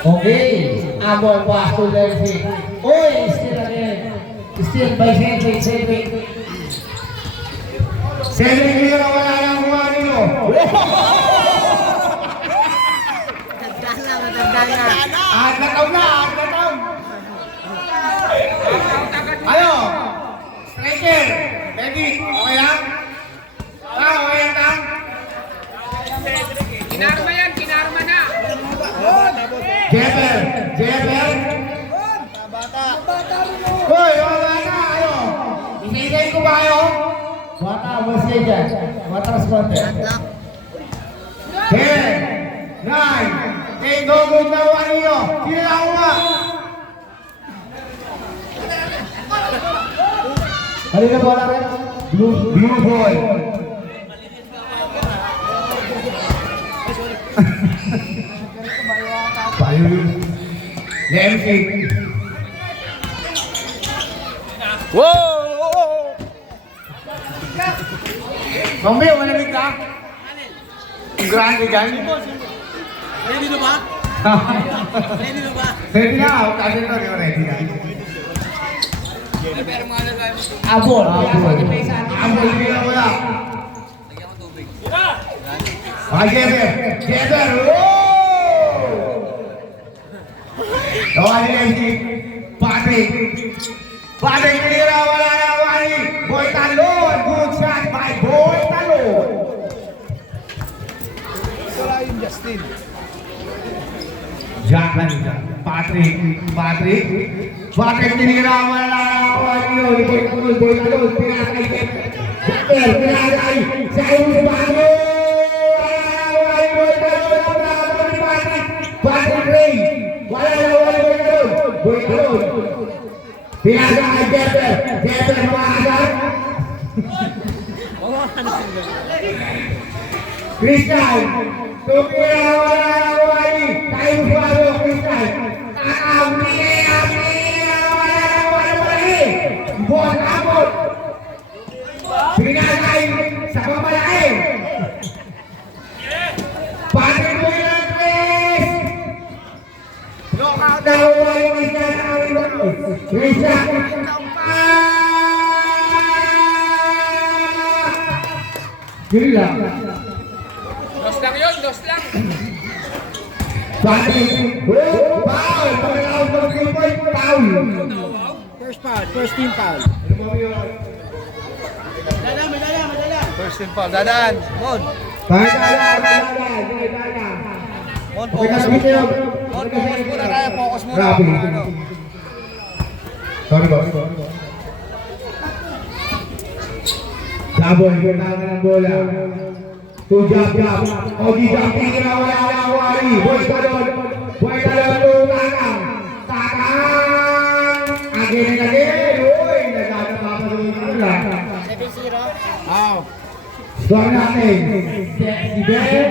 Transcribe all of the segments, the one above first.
Okay, Amor Pastor Lenzi. Uy, still again. Still by Henry, Cedric. Cedric, hindi na wala lang kuha nyo. Matanda na. At nataw na, at nataw. Ayo, striker, ready, okay lang? Okay lang, Tang? Kinarma yan, kinarma na. Jeffer, Jeffer. Hoy, wala na, ayo. Inigay ko ba kayo? Bata, mas kayo dyan. Bata, responde. 10, 9, 8, go, na uwan ninyo. Sino na uwa? Halina po natin. Blue ball. Payo yun. MC. Wow! Mambi, malamig ka? Ang grande dyan. Ready na ba? Ready na ba? Ready na ako. Kasi ito, ready na. Pero mga nagay mo. Abol. Abol, hindi na wala. Lagyan ko tubig. Ah, Jeber! Jeber! Woo! Gawa ni MC. Patrick! Patrick, pinira, wala na wali! Boy Talon! Good shot by Boy Talon! Wala yung Justin. Jack lang isa. Patrick! Patrick! Patrick, pinira, wala na wali! Boy Talon! Boy Talon! Pinakay! Jeber! Pinakay! Sa iyong bago! Patrick Ray! Wala na wala Boy Talon! Boy Talon! Pinaga kay Jeber! Jeber makakasal! Christian! Tumira wala na wali! Tayo bago Christian! Kakamili! Wala na wali! Buwan abot! Pinagay sa pamalaki! Patrick Ray ng Chris! Knockout na wali yung isa na awin mo! Christian! Yun lang. Dos lang yun, dos lang. Patrick! Foul! Pagkakaw ng 3 point, foul! First team foul. First team foul. Dadan. Mon. Mon, focus mo. Mon, focus muna tayo. Focus muna. Grabe. Ano? Sorry boss. Laboy, kailangan ng bola. Two jab. Ogi jab, tingin wala na wali. Boy Talon, takang. Again. Uy, nagkakapapaluin ko lang. 7-0. Score natin. Si Ben.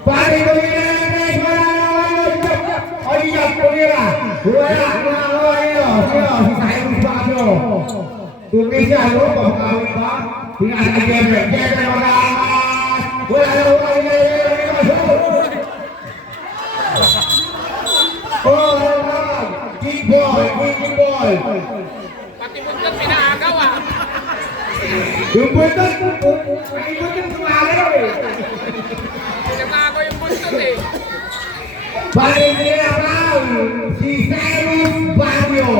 Pare ko yun. Wala na wali. Ogi jab, tumira. Wala na wali. Sino? Si Cyrus Bago. Tumisa, no? Pagkawin ba? Tingnan sa Jeber. Jeber, mag-aangas. Wala na wali. Kick ball. Pati muntot pinaagaw ah. Yung buntot, ay buntot kumagalaw eh. Pinagawa yung muntot eh. Balik nila foul, si Cyrus Baguio.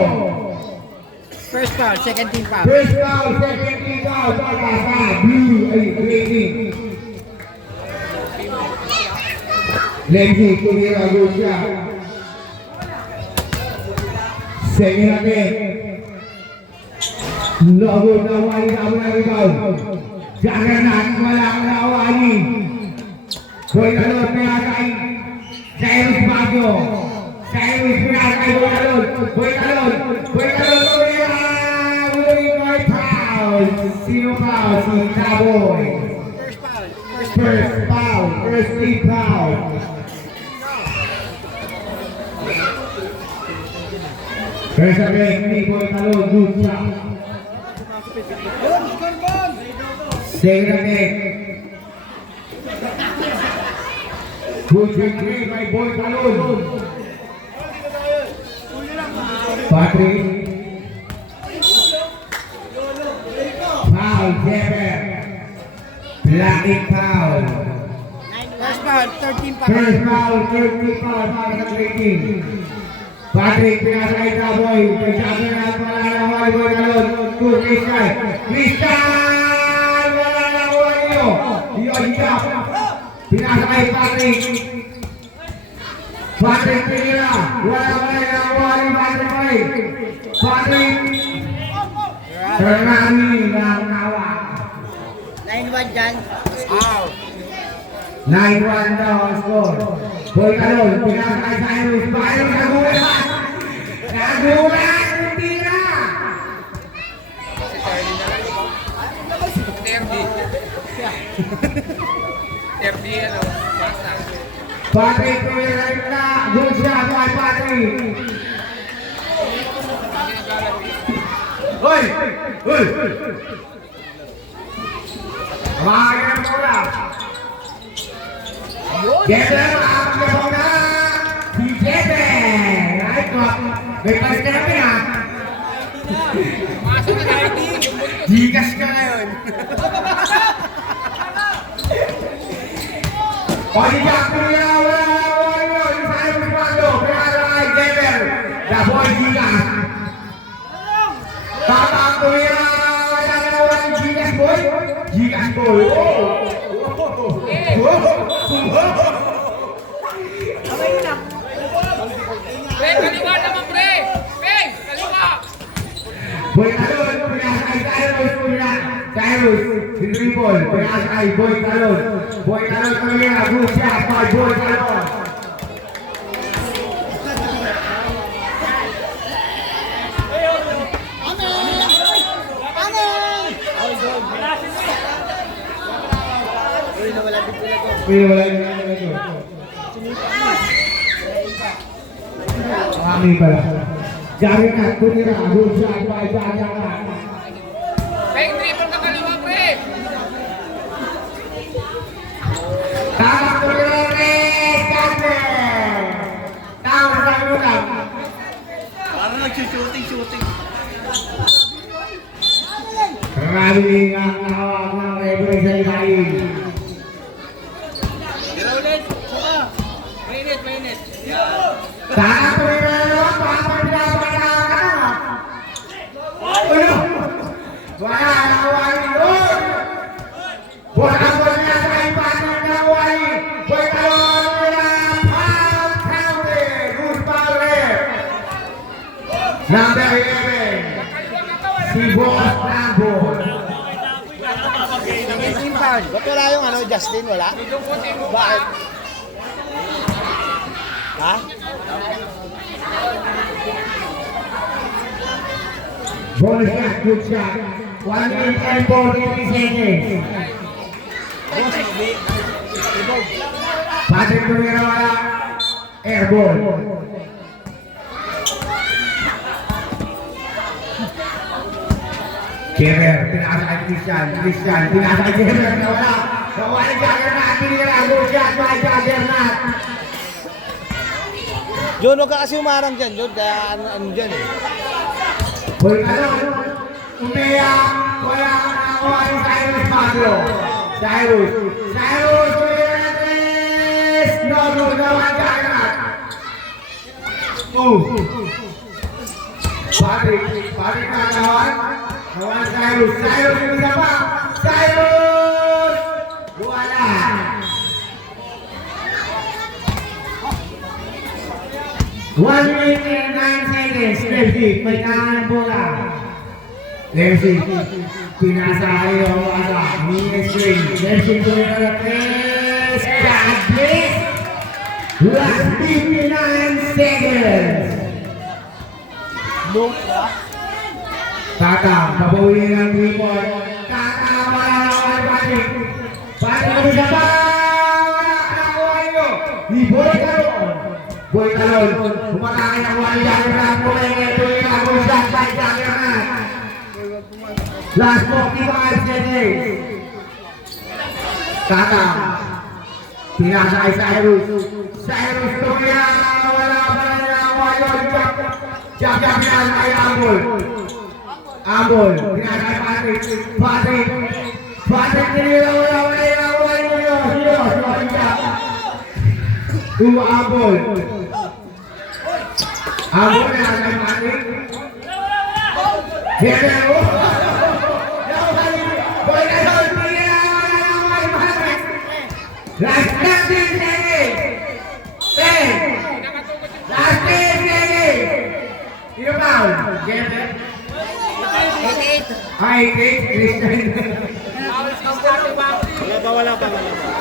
First foul. Second team foul. First foul, second team foul, pagkasa, green. Lenzi, tumira good siya. Second natin. Logo na wali na rebound. Jaggernaut, wala ka na wali. Boy Talon, pinakay. Cyrus Baguio. Cyrus pinakay, Boy Talon, tumira. Boy foul. Sino foul? Si Taboy. First foul. First team foul. First again, Boy Talon, good shot. Second again. Good victory by Boy Talon. Patrick. Foul, Jeber. Blocking foul. First foul, 13 pa. First foul, 30 foul para sa rating. Patrick, pinasakay ka, boy. Pagsabi na at wala na Boy Talon. To Christian. Christian! Wala na Boy nyo. Yun, siya. Pinasakay Patrick. Patrick pinila. Wala na Boy. Patrick. Patrick. Terani ng nawa. 9-1 dyan. 9-1 daw ang score. Boy Talon, pinasakay sa Iris. Bakit nagulat? Nagulat! Hindi na! Patrick, pinasakay na. Good shot by Patrick. Hoy! Hoy! Kumain ng bola. Jeber, makakagabang na. Si Jeber. Right, may pass ka na pina. Gigas ka ngayon. Pagigak ko niya, wala. Yung sa'yo ng pando. Pinasa kay Jeber. The boy Gigas. Tatak ko niya. Wala na walang Gigas boy. Gigas boy. Pre, kaliwa naman, pre! Pre, kaliwa! Boy Talon, pinasakay Cyrus, si Tripol, pinasakay Boy Talon. Boy Talon kanina, good shot by Boy Talon. Wala ito. Kami pala. Jari na, tunira, good shot by Jara. Peng, triple ka kaliwa, pre! Tama tunira, Jasper! Tama sa lulang. Parang nag-shooting. Maraming ang hawak ng referee sa ilalim. Tira ulit! Saka! Mainit! Tama tunira naman, papagdapan na ka. Wala na wali doon. Wala po niya sa ipanan na wali. Boy Talon nila, foul counted. Good foul there. Number 11. Si Boss Rambo. 18 foul. Ba't wala yung Justin? Wala? Bakit? Ha? Bonus shot, good shot. 1 minute and 43 seconds. Patrick Tumira wala. Airball. Jeber, pinasa kay Christian, pinasa kay Jeber na wala. Nawala Juggernaut, tinira, good shot by Juggernaut. John, huwag ka kasi umarang dyan, John. Kaya ano dyan eh. Boy Talon, umiyak, wala ka nakuha ni Cyrus Pablo. Cyrus, Cyrus, no, naman Juggernaut. Patrick na kawan. Kawan Cyrus, yung isa pa. Cyrus! Wala. One minute and 9 seconds. Lemsi, may kanan ng bola. Lemsi, pinasa yung asa. Mini-string. Lemsi, tuloy na tres. God bless. Last 59 seconds. Tata, pabawi ng 3 point. Tata, wala na kay Patrick. Patrick, isa pa! Wala ka nakuha nyo. Ni Boy Talon. Boy Talon, umatake ng wali Juggernaut. Tuloy na ako shot by Juggernaut. Last 45 seconds. Tata. Pinasay Cyrus. Cyrus Tumira. Wala pa na ngayon. Jab yan ay Ambol. Ambol. Pinasay Patrick. Patrick. Patrick Tumira. Wala pa na Tuwa Ambol. Ambol na ang Patrick. Hero. Boy na doon. Last 10 seconds. 10. Last 10 seconds. Sino ba? Jeff? 88. Ay, 88. Christian. Wala pa.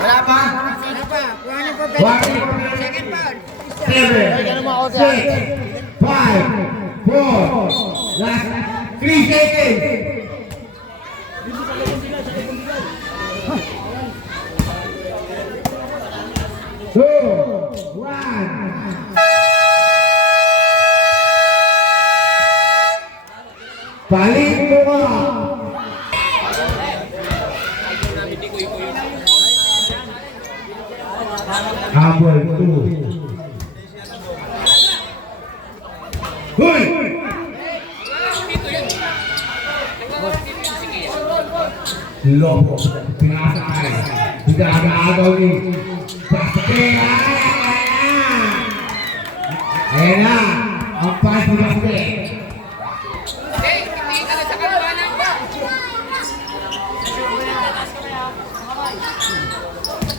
Wala pa? Second foul. 7, 6, 5, 4, last 3 seconds. Two, one. Balik mo ka. Ambol 2. Hoy! Lobo, pinasakay. Pinagagaw ni Baste. Ayan na. Ang pas ni Baste.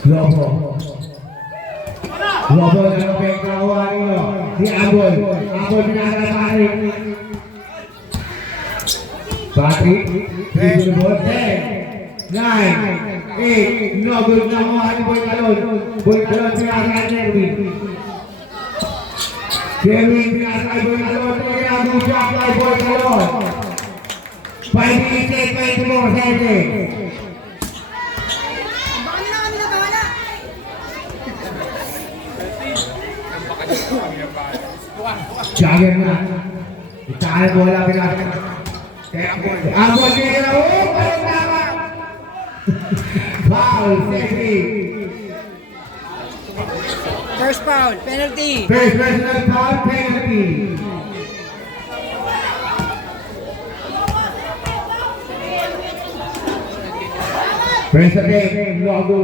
Lobo. Lobo na ang pagkawa niyo. Si Ambol. Ambol pinasakay. Patrick. Patrick. 10, 9, 8, no good na mga ni Boy Calon. Boy Calon pinasakay ni Erwin. Erwin pinasakay Boy Calon. Pinasakay shot kay Boy Calon. 5 minutes, 24 seconds. Jagger na. Itahan mo wala pinasakay. Ambol din na. Oh, parang tama. Foul, safety. First foul, penalty. First personal foul, penalty. First again, logo.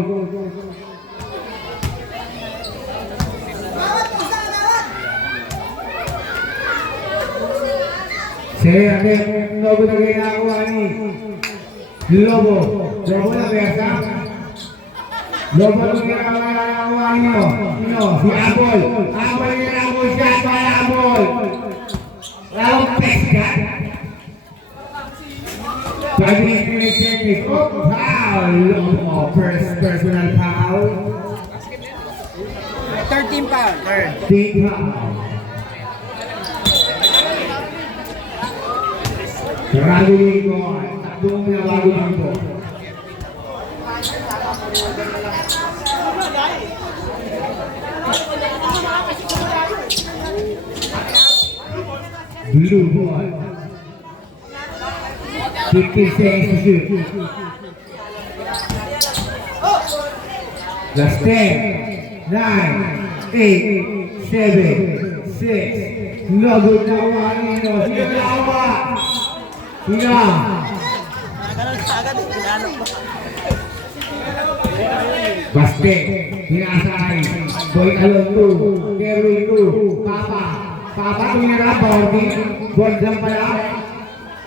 Saya again, logo na ginagawa ni Lobo. Lobo na besa. Lobo na ginagawa niyo. Sino? Si Ambol. Ambol ginagawa siya kay Ambol. Lalong pesca. Pwede pinag-check. Oh, foul. Lobo. First personal foul. 13 foul. Big foul. Sarado dito. Takbong na bago dito. Blue ball. 15 seconds to shoot. Last 10, 9, 8, 7, 6. No good na umanin. Sino nawa? Sino? Baste, hinasay. Boy Calon 2, Kerwin 2, Papa. Papa tumira, Bordy. Board lang pala.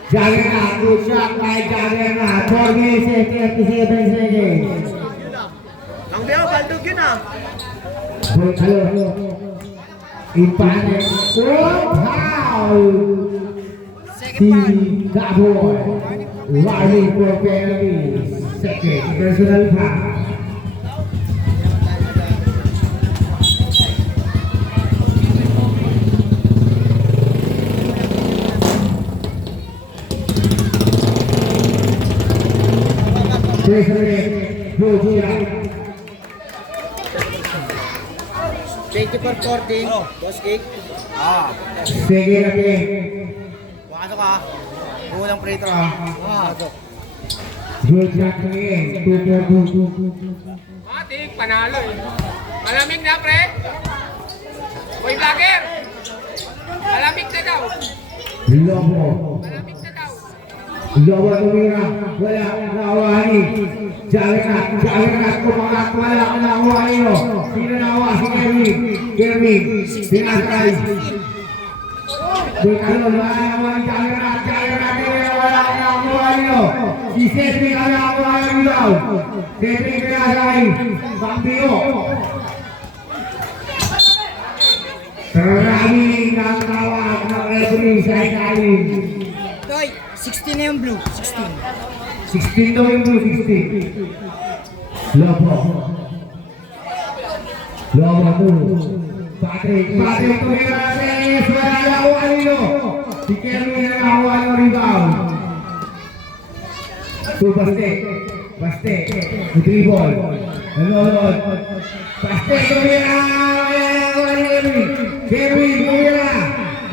Jagger na, good shot by Jagger na. 47 seconds. Ang biyaw, baldog yun ah. Boy Calon. Impane. Oh, foul! Si Gaboy. Running for penalty. Second personal foul. Thank you for 14. Boss Cake. Sige lagi. Ano ka? Kulang prito ah. Good Jacqueline, 2-4-2. Matik, panalo eh. Malamig na, pre. Boy vlogger. Malamig na daw. Lobo. Malamig na daw. Lobo tumira. Wala nawani. Jalan kumakat wala nawani no. Sino nawa si Kevin? Kevin. Pinasay. Dekalo nawani jalan wala nawani no. Si Sebi kaya nawani daw. Sebi pinasay. Cambio. Maraming ang tawag ng referee sa ilalim. Toy, 16 na yung blue. 16. 16 daw yung blue, 16. Lobo. Lobo mo. Patrick tumira sa Enes. Wala nakuha nyo. Si Kerwin na nakuha ng rebound. So, Baste. Dribble. Nanonood. Baste tumira. Kerwin tumira.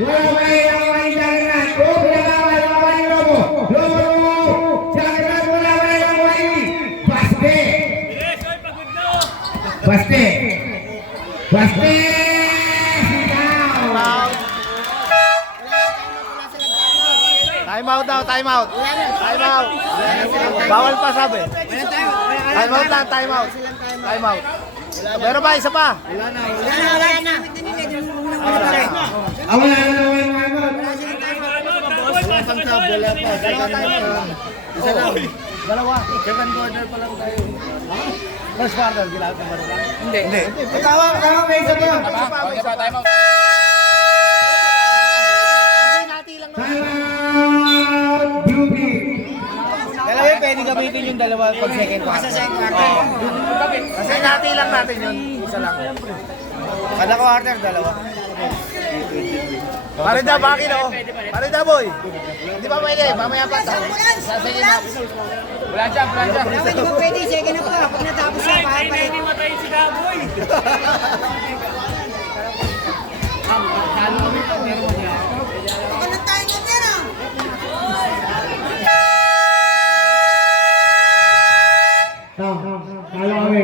Wala kayo nakuha ni Jagannath. Wala ni Lobo. Jagannath wala kayo nakuha ni Baste. Time out daw, time out. Time out. Bawal pa sabi. Time out lang, time out. Time out. Pero ba, isa pa? Wala na. Wala na naman yung ano. Wala pang sub, wala pa. Isa lang. Dalawa. Second corner pa lang tayo. First quarter, ginagawa ka ba naman? Hindi. Tawa, may isa pa. Isa time out. Timeout, beauty. Dalawa yun, pwede gamitin yung dalawa pag second quarter. Sa second quarter. Kasi nati lang natin yun. Isa lang. Kada quarter, dalawa. Parida, bakit o? Parida, boy. Hindi pa pwede. Mamaya pa. Sa second half. Wala dyan. Hindi mo pwede, second na pa. Pag natapos na, pahapalit. Walang tayo na dyan ah. Kala kami.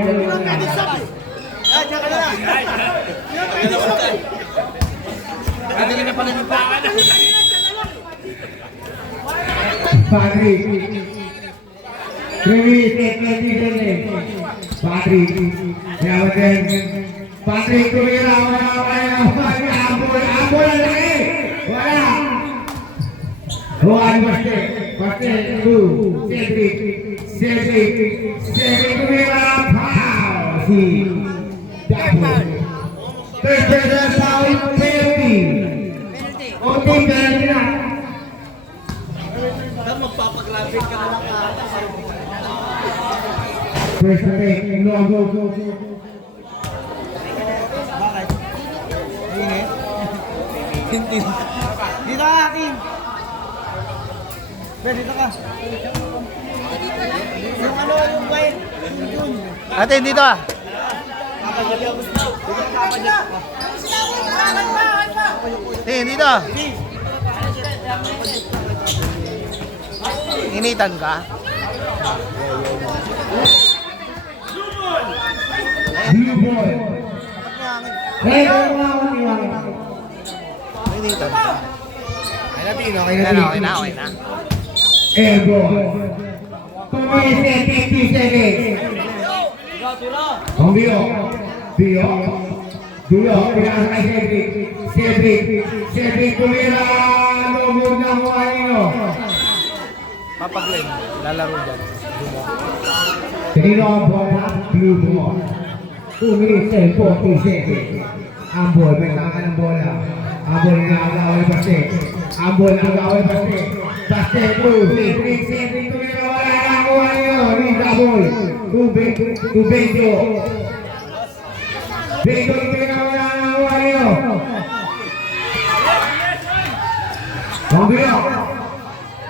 Patrick. Patrick tumira. Ambol ang laki. Wala. Juan Baste. Cedric tumira. Pow. Si Dapo. Third person foul. Penalty. Okay, penalty na. First attack, go. Dito ka, Akin. Dito ka. Yung ano, yung white. Ate, dito ah. Dito. Initan ka? Blue ball. Hey, Initan. Okay na. air ball. Comienza 30 seconds. Bio. Pinasa kay Cedric tumira. Lubog na mo kanino. Papaglen, lalaro dyan. Kanino ang bola? Blue ball. 2 minutes and 40 seconds. Ambol, may kaka ng bola. Ambol na agaway Baste. Baste, Cedric tumira. Wala na ako kanino. Rita ball. Bejo tumira. Wala na ako kanino.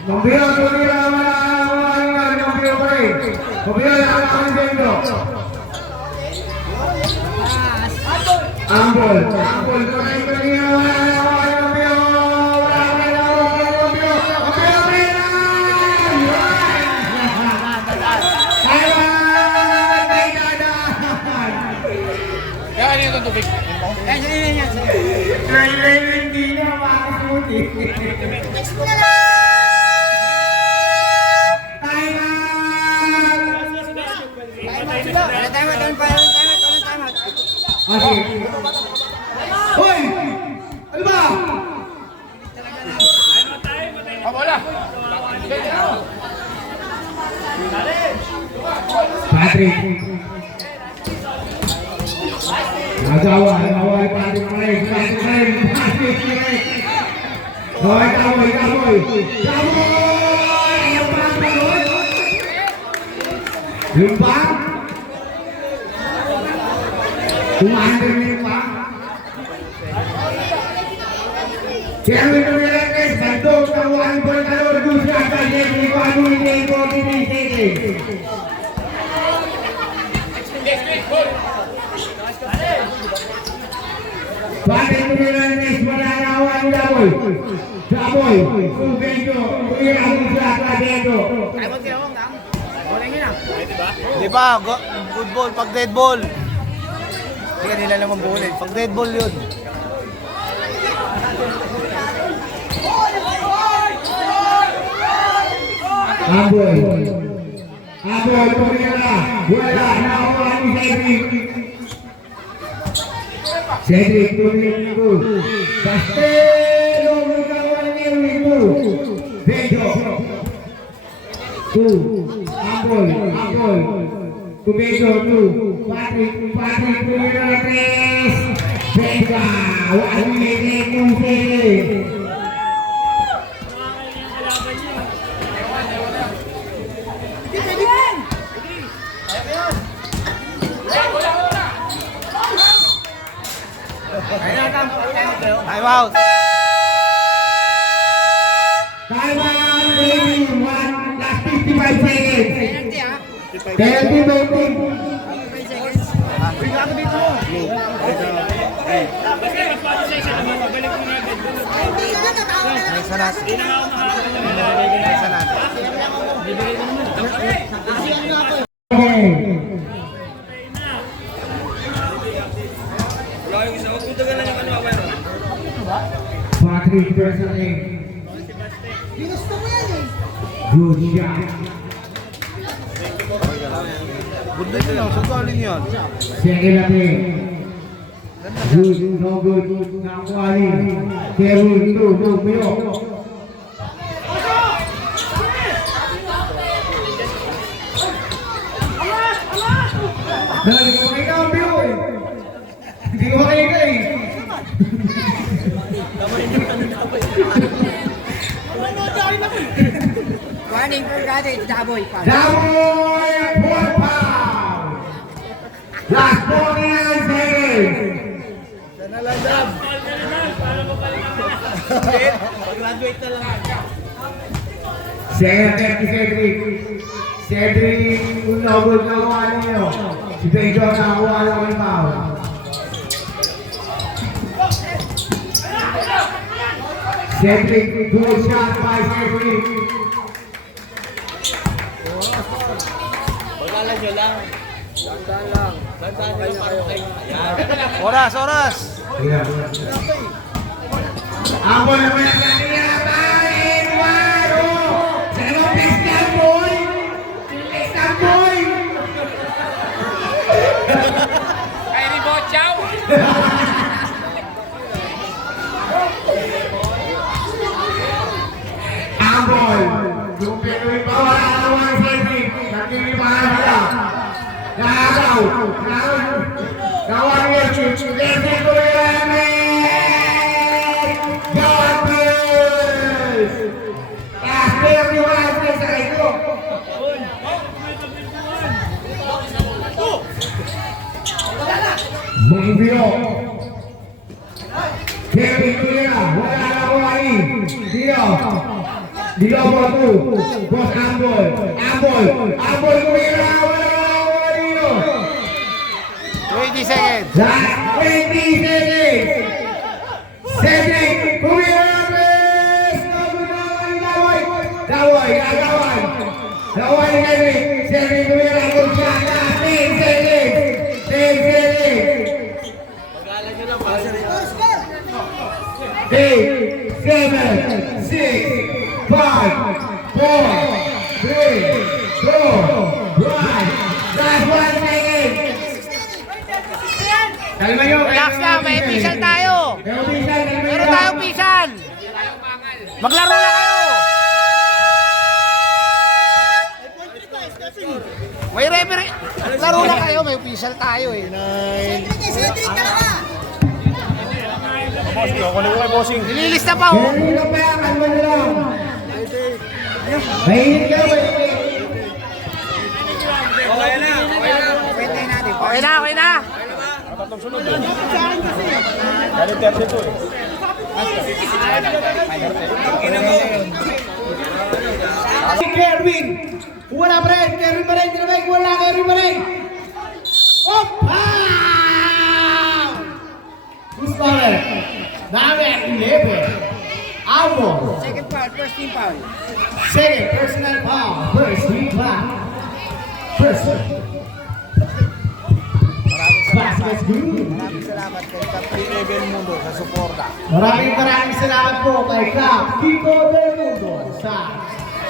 Mambio tumira. Wala na ako kanino. Mambio pa rin. Mambio na ako kanino. Ambol, tuloy ko niya, wala na ako, Mambio. Lain-lain hindi na makasuti. Next mo na lang. Time out! Time out. Okay. Hoy! Ano ba? Pabola. Patrick. Nagawa ni Patrick Reyes. Patrick Reyes. Hoy, kamoy. Yung bang balon? Yung bang? Kumander niyo pa? Kevin Dominguez, Santos, Kawan, Borcador, Gusya, Caldetti, Guaduini, Botini, Sege. Patrick Dominguez, Mananawan, Daboy. Ubenjo, Kuya, Gusya, Caldetti. Di ba? Good ball, pag dead ball. Hindi ka nila naman bullet. Pag dead ball yun. Aboy, Tumira, wala, nakuha ni Cedric Tumira, Castelo, nakuha ni Tumira, Benjo, Aboy, Benjo, Patrick Tumira, 3, Benja, wala ni Tumira. Time out. Time out, baby. Last 55 seconds. Penalty voting. Bring ako dito. Isa natin. Isa natin. Patrick Bersaling. Ginusto mo yan eh. Good shot. Good na yun. Saan galing yan? Second natin. Good, no good. Nakuha rin. Kevin, no, Pio. Hindi ko makita ang Pio eh. Hindi ko makita eh. Warning for graduate, Daboy. Daboy, 4 pound. Last 49 seconds. Sana lang dab. Pag-graduate na lang. Second attempt ni Cedric, unogod na kuha niyo. Si Benjo nakakuha lang ng foul. Cedric, good shot by Cedric. Pagkalan nyo lang. Dandan lang. Dandan kayo. Oras. Ako naman ang kanina, parin, waro! Pero Pestang boy! Pestang boy! Kay Ribochaw. Amboy! Yung Pinoy pa wala naman sa Cedric. Nagkilipahan sila. Nakagaw! Gawang yung Cedric ko yan eh! Mangvio Kevin Tumira, wala na ko lagi. Dio Botu, Bos Amboy Tumira, wala na ko lagi. 20 seconds. 20 seconds. Cedric Tumira, Dawoy, Cedric Tumira, good shot, 10 seconds. Pagkalan nyo lang. 8, 7, 6, 5, 4, 3, 2, 1. Last 1 second. Kalma nyo. Relax lang, may official tayo. May official, kalma nyo. Meron tayong official. Maglaro na kayo. May referee. Laro na kayo, may official tayo eh. Nililista pa oh. Hindi ka pa, kalma nyo lang. Mainit ka, mainit. Okay na, okay na. Kerwin! Wala pa rin! Kerwin pa rin! Tinabay! Wala! Kerwin pa rin! Op! Who's correct? Number 11. Amo. Second foul, first team foul. Second personal foul. First team foul. First. Basket good. Maraming salamat kay Captain Evan Mundo sa suporta. Maraming salamat po kay Club Kiko Del Mundo sa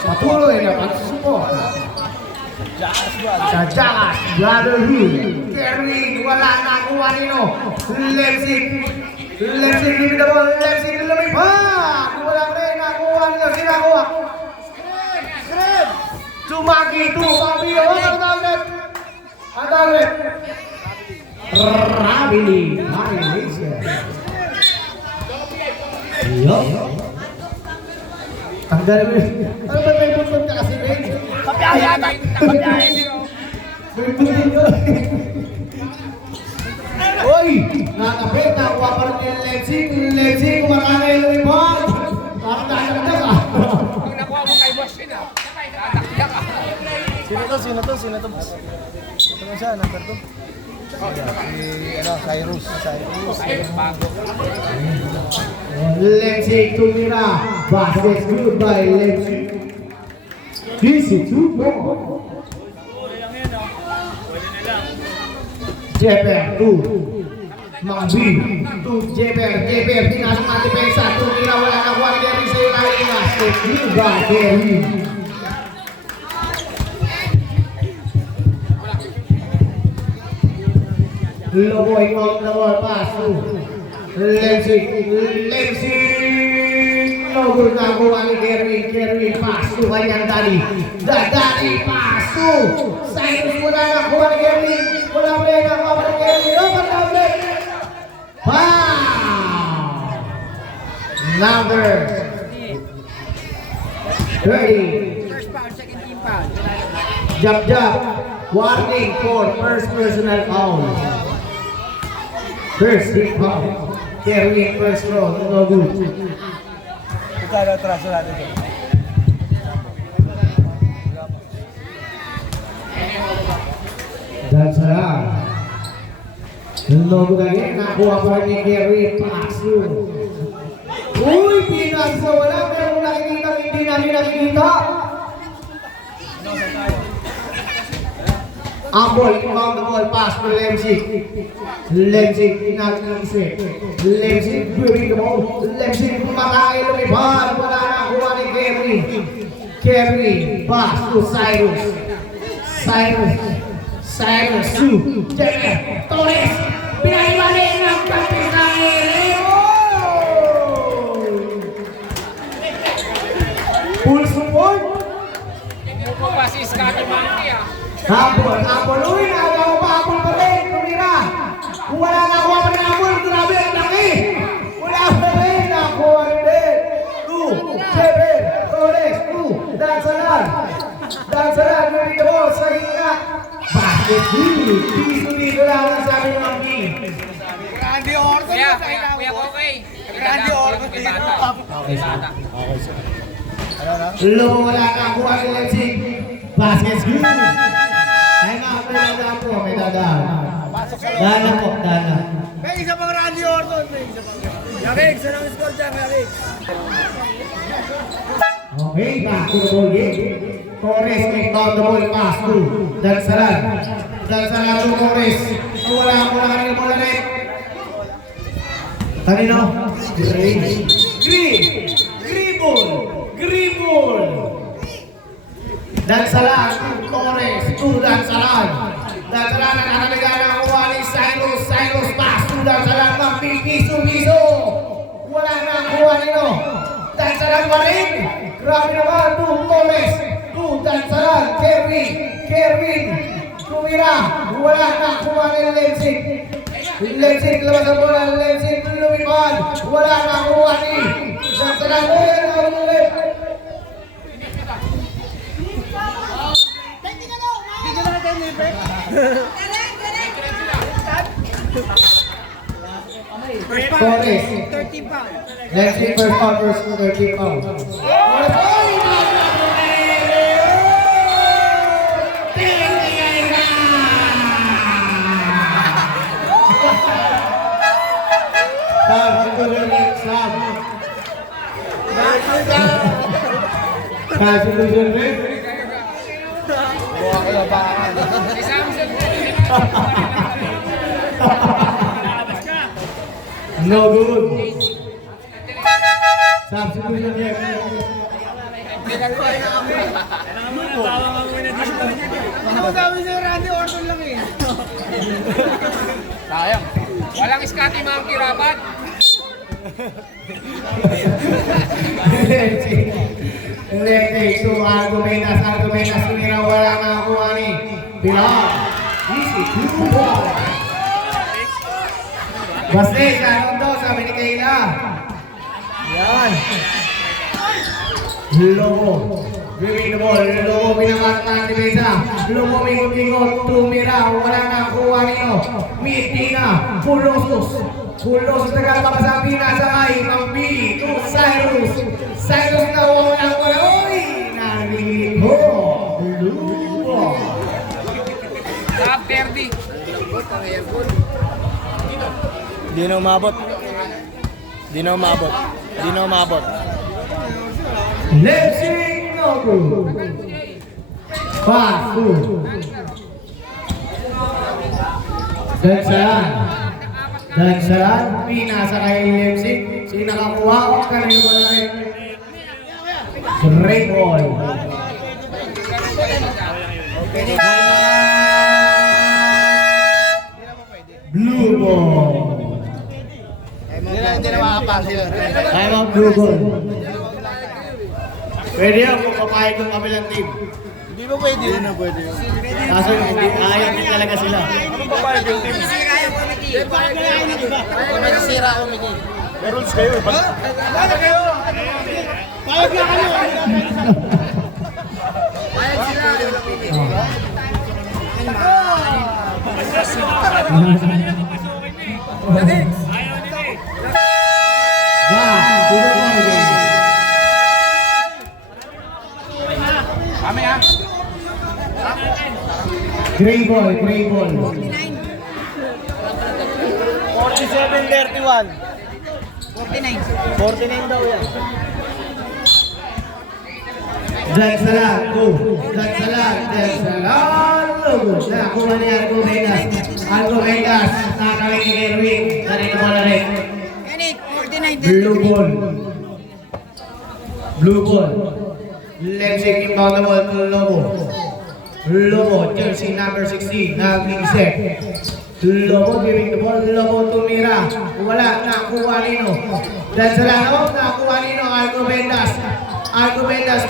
patuloy na pagsusuporta sa Jackass Brotherhood. Kerwin, wala na kuha nino. Lepsik, give the ball. Lepsik, lumipad. Wala rin nakuha nila. Sinakuha. Tumaki, Fabio. Ang tawag. Rabili. Yup. Tanggal mo. Ano ba may bukod ka kasi, Ben? Kapiyaya ba? Kapiyaya. May bukod ka. Uy! Nakapit, nakuha pa rin yung Lexi, kumakana yung lumipad. Parang nakakagdag ah. Pag nakuha mo kay boss yun ah. Tatakyak ka. Sino to? Ito na siya, number 2. Cyrus. Ayos, bago. Lexi tumira. Basket good by Lexi. Easy 2 points. Jeper 2. Mambi 2 Jeper pinasok ang depensa. Tumira wala na kuha ni Gary sa ilalim. Basket good by Gary. Loboy on the ball pass to Lemsik. No good na kuha ni Gary pass to kanyang Daddy pass to Cyrus. Wala na kuha ni Gary. Wala pa rin ang kuha ni Gary. Open down. Foul! Number 30. First foul, second team foul. Jab. Warning for first personal foul. First team foul. Kerwin first row. No good. Ito na atraso natin dyan. Dan sarang. No good again. Nakuha pa rin ni Kerwin. Pass through. Uy! Pinasa wala. Meron nakikita. Hindi namin nakikita. Ambol, inbound the ball, pass to Lemsik, not Lemsik. Lemsik, bring the ball. Lemsik, kumakain, lumipad. Wala na kuha ni Kerry, pass to Cyrus. Cyrus to Jeff Torres. Pinaimanin ng practice na full support. Mukha pa si Scotty Monkey ah. Habol. Uy, nagawa pa habol pa rin. Tumira. Kung wala nakuha pa rin habol, grabe ang laki. Wala pa rin nakuha rin. 2, 7, Torres, 2. Dansalan. Moving the ball sa gitna. Basket good. Dito lang ang sabi ng Monkey. Randy Orton. Kuya okay. Randy Orton. Lobo wala nakuha si Lexing. Basket good. Ay nga, may dadaan. Dana po. May isa pang Randy Orton. Yarig, saan ang score dyan, Yarig? Okay, back to the ball game. Torres take down the ball pass to Dansalan to Torres. Wala kanina bola rin. Kanino? Gribol. Dansalan, Torres, Dansalan. Dansalan ang nakaliga ng kuha ni Cyrus pass. Dansalan ng piso. Wala na ang kuha nito. Dansalan pa rin. Grabe naman, Torres. Dansalan, Kerwin. Tumira. Wala na ang kuha ni Lensing. Lensing, labas ang bola. Lensing, lumipad. Wala na ang kuha ni Dansalan. Ulit. Torres. 13 pounds. Next week, first pound versus 13 pounds. Si Samson po. No good. Substitution here. Sayang. Walang Scotty Monkey Rabat. Hindi. So, argumentas, tumira, wala na ako ani. Bilang. Easy, 2 ball. Basta, anong daw, sabi ni Kayla. Yan. Lobo. Giving the ball. Lobo, pinangat na ang dibesa. Lobo, mingot-ingot, tumira, wala na ako anino. Mitina, Pulosos nagkakapasabi na sa ay, Mambi, to Cyrus na wala ko na, oy, narinig mo, Lubo. Top 30. Di na umabot. Lensing Nogu. Pass, Dansalan, pinasa kay Lensing. Sino nakakuha o kanino ba na rin? Great ball. Blue ball. Hindi na makapasok. Time out, blue ball. Pwede yan kung papayag ng kabilang team. Hindi ba pwede? Hindi na pwede. Kaso ayaw din talaga sila. Ano ba pwede yung team? Masisira ako, Miki. May rules kayo. Payag kayo! Payag na kayo! Bayad sila. Kami ah. Gray ball. 47-31. 49. 49 daw yan. Dansalan, Logo. Nakakuha ni Argo Vegas. Nakakawin ni Erwin. Kanina mo na rin. Yannick, 49. Blue ball. Lensing inbound the ball to Lobo, jersey number 16, nag-isip. Lobo giving the ball, Lobo tumira. Wala, nakuha nino. Dansalan, nakuha nino, Argo Vegas,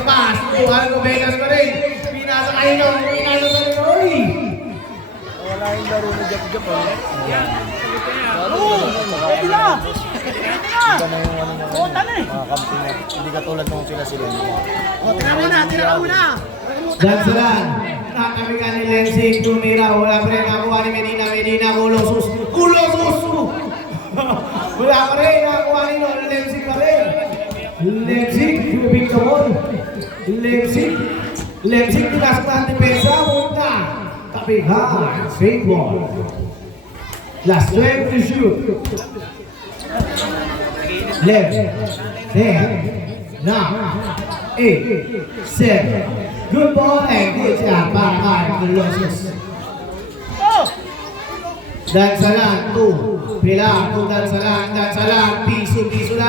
pass to Argo Vegas pa rin. Pinasa kayo nyo, pinasa sa nyo, oy! Wala yung laro na Jap-Jap. Pwede na. Iba na yung mga kampi na. Hindi katulad nung sila. Tira muna. Dansalan, nakakamiga ni Lensing, tumira. Wala pa rin, nakuha ni Medina, Kulosus. Wala pa rin, nakuha nino, Lensing pa rin. Lensing, giving the ball. Lensing, pinasok na ang depensa, punta. Tapihan, straight ball. Last 12 to shoot. Left, 10, 9, 8, 7. Good ball and good job para kay Kulosus. Dansalan, 2. Pilar, 2 Dansalan. Piso lang.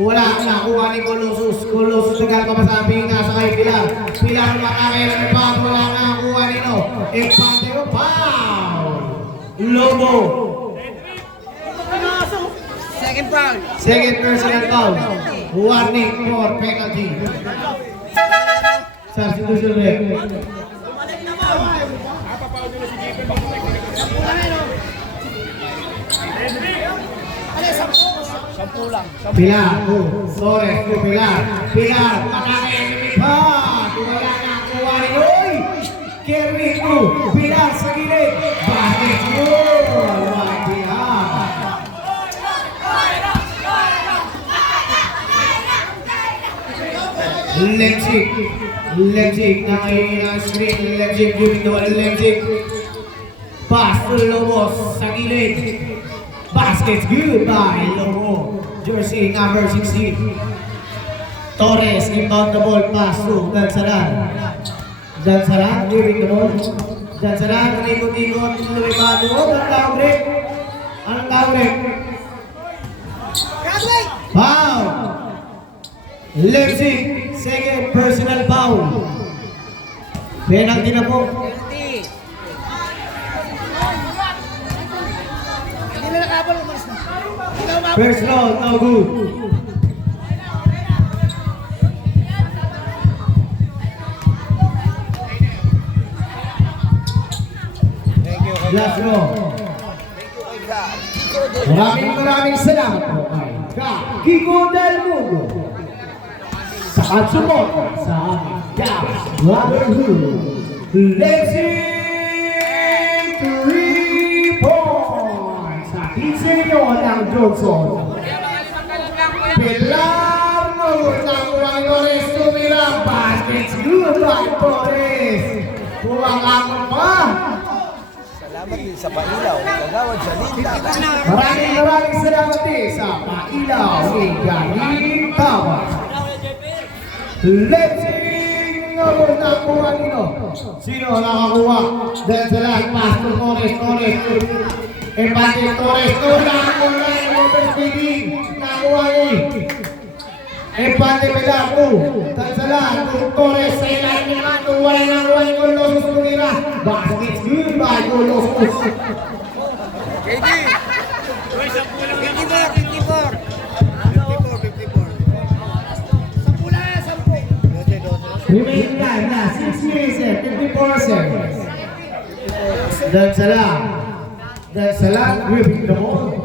Wala na, kuha ni Colossus. Colossus nagal pa masabi nga sa kay Pilar. Pilar makakailan ni Pag, wala na kuha nino. Empate o foul. Lobo. Second foul. Second personal foul. Warning for penalty. Substitution ref. Pilar, Torres, Pilar, Pilar, makaka-enemy pa! Wala na ang kuha rin. Uy! Kerwin mo! Pilar sa gilid! Bakit mo? Wala Pilar! Lemsik, nakainin ang screen. Lemsik, giving the one. Lemsik. Pass to Lobos sa gilid. Basket's good by Lobo. Jersey number 16. Torres, inbound the ball, pass to Dansaran. Dansaran, giving the ball. Dansaran, ikot-ikot, lumipado. Anong tawag? Anong tawag? Foul! Lemsik, second personal foul. Penalty na po. Penalty. Hindi na nakabal. Umalis na. Hindi na umabot. First round, no good. Last round. Maraming salamat po kay Kiko Del Mundo sa katsumot sa Dallas Brotherhood. Let's see 3 points. Atin sa inyo ng Johnson. Pilar Nogut ng Juan Torres tumira. Baskets good by Torres. Kuwang ako pa. Salamat din sa pailaw. Kagawad sa linda. Maraming salamat din sa pailaw ni Galing Tawas. Let's sing! Ngabot na kuha nino. Sino nakakuha? Dahil sa lahat, Pastor Torres. Empate Torres. Nakakuha yung overspeeding. Nakuha ni. Empate Pilato. Dahil sa lahat, Torres sa ilan ni Mato. Wala na kuha ni Colossus tumira. Baskets good by Colossus. KD! 54. Remaining time na 6 minutes and 54 seconds. Dansalan, gripping the ball.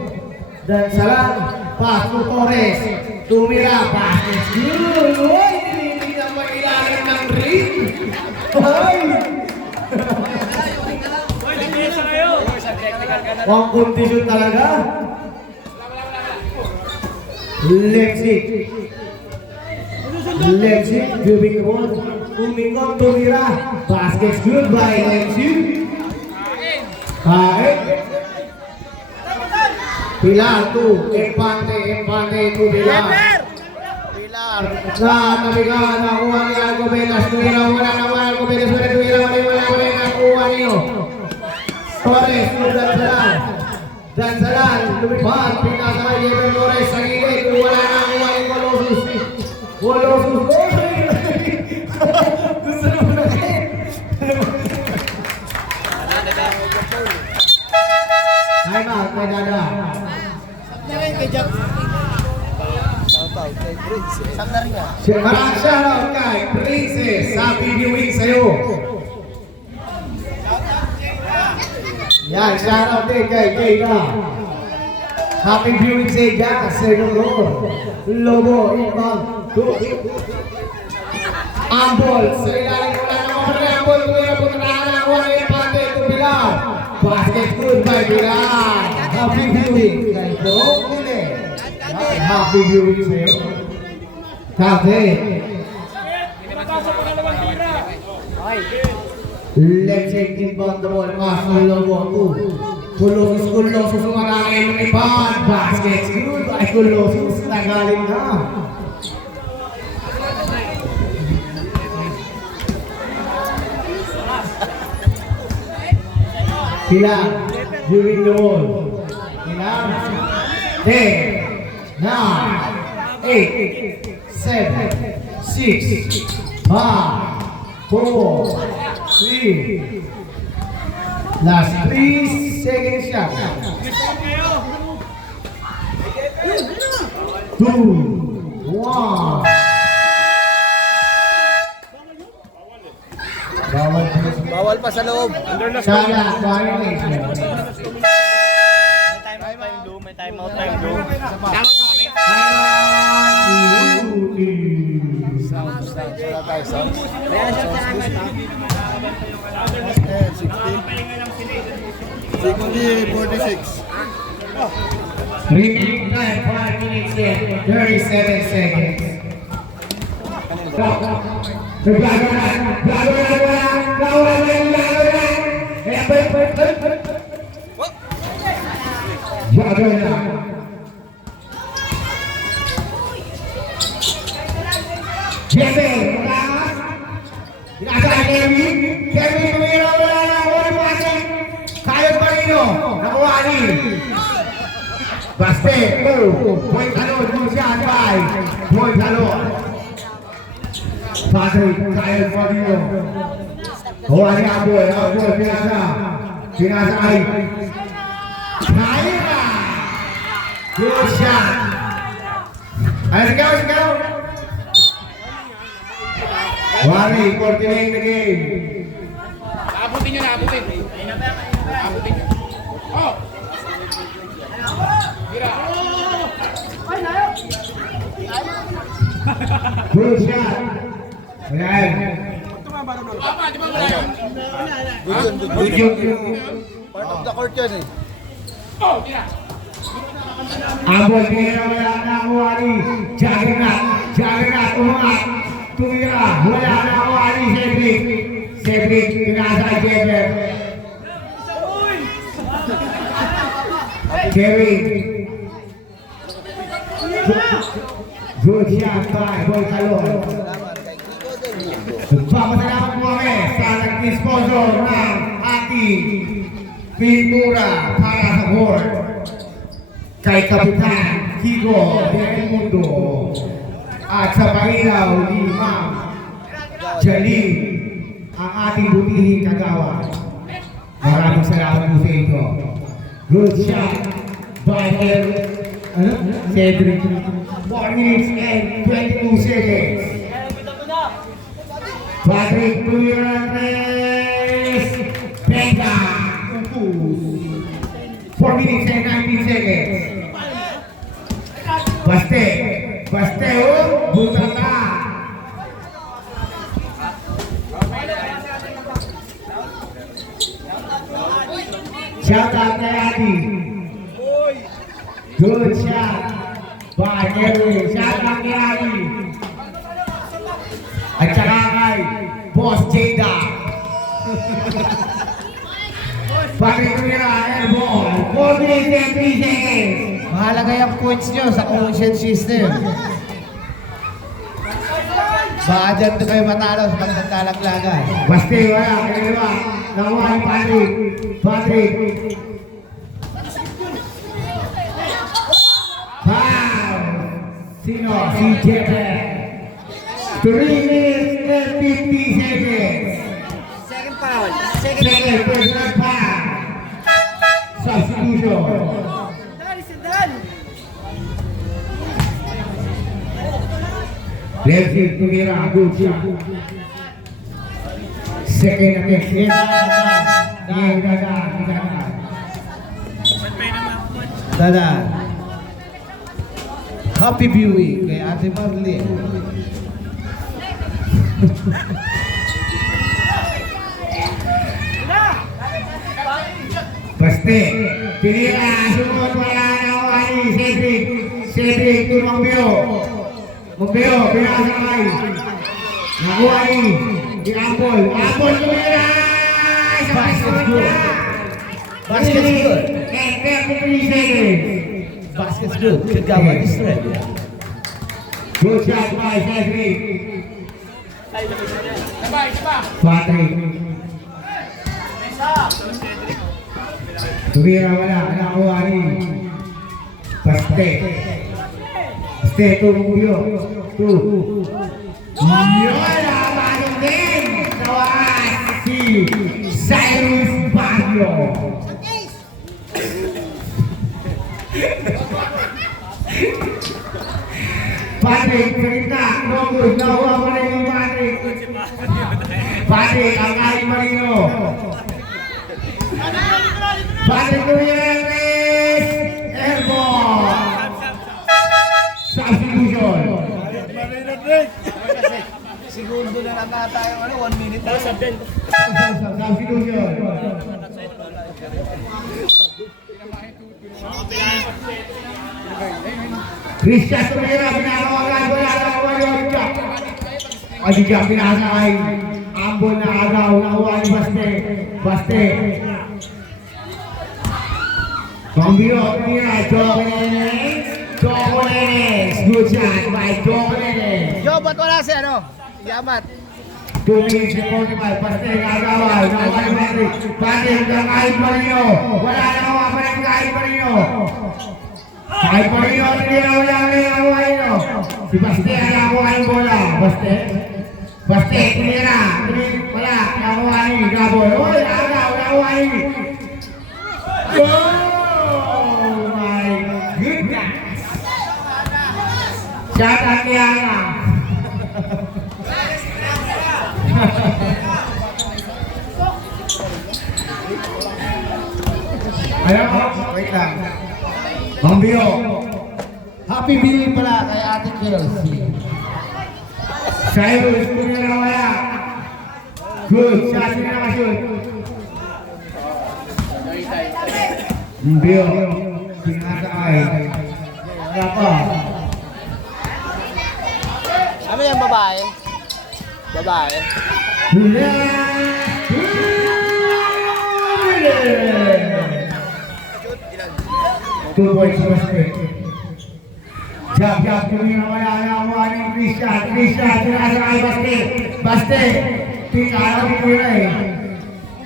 Dansalan, pass to Torres. Tumira, pass is good. Uy, hindi na mailalim ng ring. Ay! Pang kondisyon talaga. Lemsik, giving the ball. Umingon, tumira. Basket's good by Lemsik. Kain. Pilar to Empate to Pilar. Pilar. Nabigaan na kuha ni Alcobelas. Tumira, wala na Alcobelas. Wala nakuha niyo. Torres, Dansalan, lumipad. Pinasa kay Jever Torres sa gilid. Wala na kuha ni Colossus. Gusto naman na kayo. Time out, may dada. Shoutout kay Prince. Saan na rin nga? Maraming shoutout kay Princess. Happy viewing sa'yo. Yan, shoutout din kay Jayda. Happy viewing sa Jaya, Sir Lobo, Ibang. Ambol, sa ilalim mo lang ako rin. Ambol, kuya po na ako ng Empate to Pilar. Basket good by Pilar. Happy viewing kay Bro Kule. Happy viewing sa'yo. Kate. Let's take inbound the ball. Pass to Lobo. Colossus sumalakin ng ipan. Basket's good by Colossus. Nagaling na. Pilar, viewing the ball. Pilar. 10, 9, 8, 7, 6, 5, 4, 3. Last 3 seconds shot. 2, 1. Bawal pa sa loob. Sana, violation. May time out time do. Wala tayo sounds. Ayan, 60. Secondly, 46. Remaining time, 5 minutes yet, 37 seconds. Kevin tumira wala na one passing. Kayod Marino, nakuha ni Baste, point talon, Lucian by point talon. Patrick, Kayod Marino. Kuha ni Aboy, pinasa ay Kaira. Good shot. Let's go. Wari, continuing the game. Naabutin nyo. Naabutin nyo. Oh! Mira. Good shot. Ayan. Papa, di ba wala yun? Good job. Part of the court yan eh. Oh, mira. Abol kaya wala na ako ani. Jagger na, tumira. Wala na ako ani, Cedric, pinasa Jagger. Kevin. Good shot by Boy Calor. Nagpapasalamat po kami sa nag-sponsor ng ating pintura para sa board. Kay Kapitan Kiko Del Mundo at sa Pailaw ni Ma'am Jaline, ang ating butihing kagawa. Maraming salamat po sa inyo. Good shot by Cedric. 1 minutes and 22 seconds. Patrick Tuyares Penta 4 minutes and 19 seconds. Baste, buta ka. Shout out kay Adi. Good shot by Gary. Shout out kay Adi. At saka kay Boss Jada. Pag-itulira, airball. 4 minutes and 3 seconds. Mahalaga yung points nyo sa collision system. Baka dyan na kayo matalo sa pagtatalaglagan. Baste, wala. Kaya nakuha ni Patrick. Foul. Sino? Si Jeppe. 3 minutes and 50 seconds. Second foul. Second personal foul. Substitution. Let's get Tumira. Good shot. Second attempt. Dada. Happy viewing kay Ate Marlene. Baste. Tumira. Sumot. Wala na ako ani. Cedric. Tumambio. Mumbeo. Pinasa kay. Nakuha ni. Apple. Tumira. Basket good. Basket's good. And 33 seconds. Basket's good. Kagawa is ready. Good shot by Cedric. Sabay. Patrick. Tumira wala. Nakuha ni. Baste. Stay to Rubio. Two. Yun, nabago din. Sa wakas, si Cyrus Baguio. Patrick, perintah. No good. Nakuha mo na yung Patrick. Patrick, ang kahit marino. Patrick Gutierrez. Airborne. Substitution. Segundo na lang na tayo, 1 minute na. Substitution. Christian Tumira, pinakawalan, wala na kawalan. Adiga, pinakasakay. Ambon na agaw, nakuha ni Baste. Baste. Pambiro, Tumira, Choconenes. Good shot by Choconenes. Yo, ba't wala si ano? Yamat. 2 minutes and 45. Baste, nagawal. Nakuha ni Patrick. Patrick, hanggang kahit Marino. Wala na kawa pa rin kahit Marino. Kahit Marino, Tumira, wala na yung nakuha nyo. Si Baste, nakuha yung bola. Baste. Baste, Tumira. Wala, nakuha ni Gaboy. Uy, agaw, nakuha ni. Oh my goodness. Shot at Tiana. Ayan, wait lang. Mambio. Happy birthday pala kay Ate Kelsey. Cyrus, Tumira, wala. Good, shot na nakashoot. Mambio. Pinakasakay. Wala pa. Ano yan, babae? Babae? Two points for Baste. Jab, Tumira, wala na kakuha ni Christian. Pinakasakay, Baste. Baste. Pinakasakay ni Tumira eh.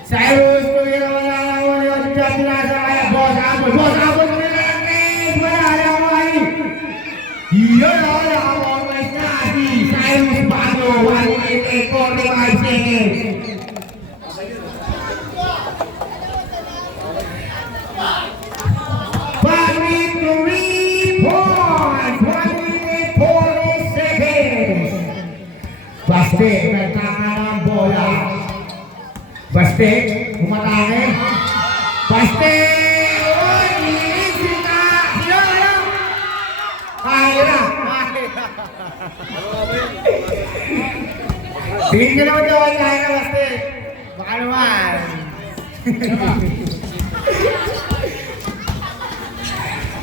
Cyrus, Tumira, wala na kakuha ni Jab, pinakasakay. Boss Apple, Tumira, wala na kakuha ni. Yun, wala kakuha na si Cyrus Baguio. 1 minute and 45 seconds. Patrick 3 points. 1 minute 40 seconds. Baste, nagkaka ng bola. Baste, umatake. Baste! Uy, inisip ka! Sino, ano? Kaya na. Tingin ka naman doon, kaya na, Baste. Baka naman.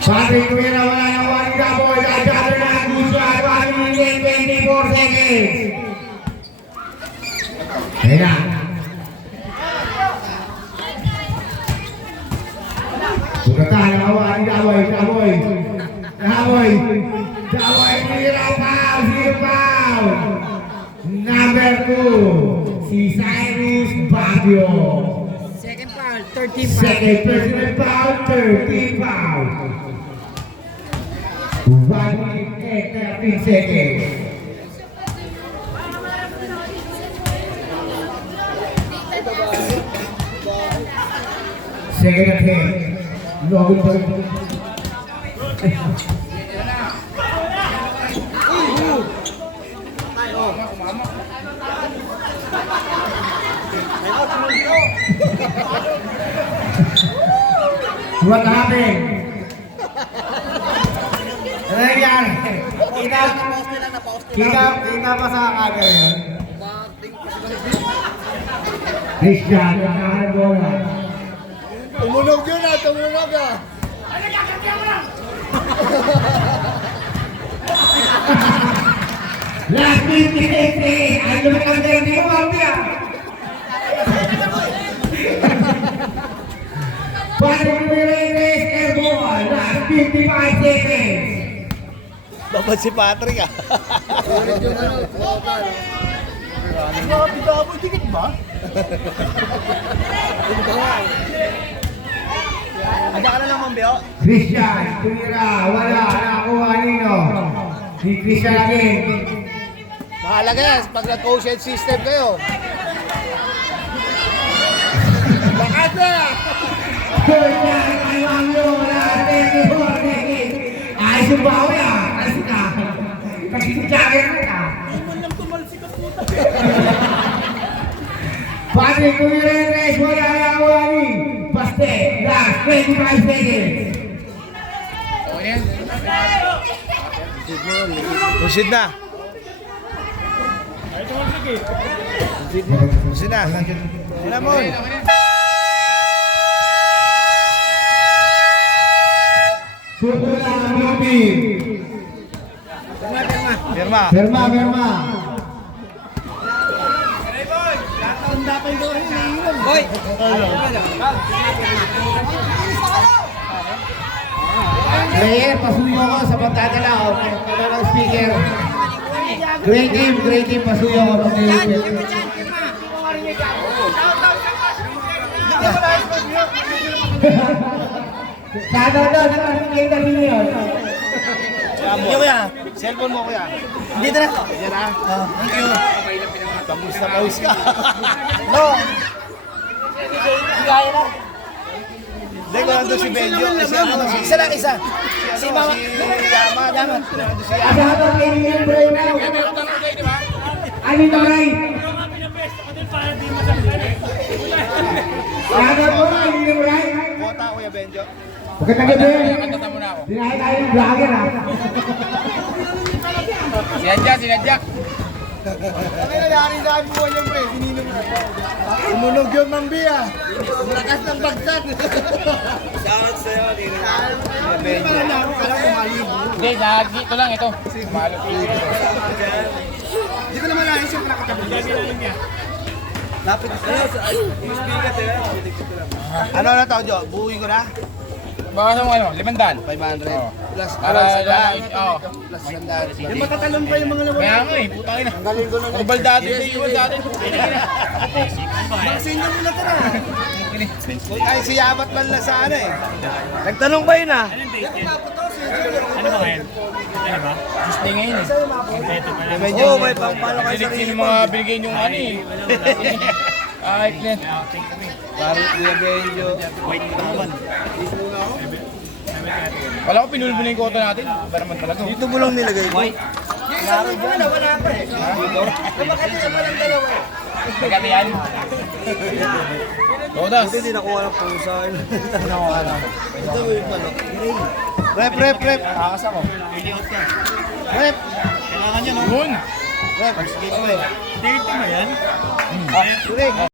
Patrick Tumira, wala na one double. Dadalo na ang gusto at 1 minute 24 seconds. Ayan na. Sugatan, nakawa ni Daboy. Tumira, foul. Zero foul. Number 2, si Cyrus Baguio. Second foul, 13 foul. Second personal foul, 13 foul. 1 minute and 13 seconds. Second attempt. No good. What happened? Ano nangyari? Kita pa sa kaga yun. Christian, nakahan bola. Tumunog yun ah, tumunog ah. Last 50 seconds. Ang lumakang din ni Wapia. Patrick Tumira, Airborne. Last 55 seconds. Babad si Patrick ah. Grabe, dikit ba? Ada ka na lang, Mambio? Christian, Tumira, wala. Nakuha nino. Si Christian Amin. Mahalaga yan pag nag-ocean system kayo. Lakas na! Good night, my Wangyo. Thank you for taking. Ayos yung bawi ah. Ayos ka. Kasi si Jagger ka. Patrick Gutierrez, wala na awali. Paste, last 25 seconds. Okay yan. Proceed na. Proceed na. Sila mo. Super lang, Bobby. Firma. Firma, firma. Player, pasuyo ko sa pagdadala o pagdadala ng speaker. Great team, pasuyo ko. Kada doon, nakakingay na million. Hindi kuya. Cellphone mo kuya. Dito na. Yan ah. Thank you. Pabus na pawis ka. No. Gaya na. Hindi ko nandun si Benjo. Isa lang, isa. Si Mama. Yaman. Yaman. Asahan kay million bro na. Meron tanong kayo, di ba? Ano ito, Ray? Kada po na, million Ray. Kota kuya Benjo. Magandang gabi. Kantata mo na ako. Dinahay tayo ng vlogger ha. Sinadya. Tumunog yun ng biya. Lakas ng bagsak. Hindi, dito lang ito. Malo ko. Hindi ko naman ayos yung nakatabi. Ano na tao, Jo? Buuin ko na? Baka sa mga 500. 500. Oo. Plus, Para oo. plus sandaan. Yung matatalon pa yung mga laman. Kaya nga eh, putang ina. Ang galing ko na. Ang baldado yung iwan sa atin. Mga mo na ito na. Ay, si Yabat man lang sana eh. Nagtanong ba yun ah? Disney ngayon eh. Medyo, Oo, may pangpalo kayo sa Niliksin yung mga binigay yung ano eh. Kahit na. parang Kuya Benjo. Wala ko pinulbo na yung kota natin. Iba naman talaga. Dito mo lang nilagay ko. Nagkati yan. Todas. Hindi nakuha ng pusa. Nakuha na. Ito mo yung manok. Rep. Kakas ako. Rep. Yun. Rep. Sige ko eh. Dirty mo yan? Surik.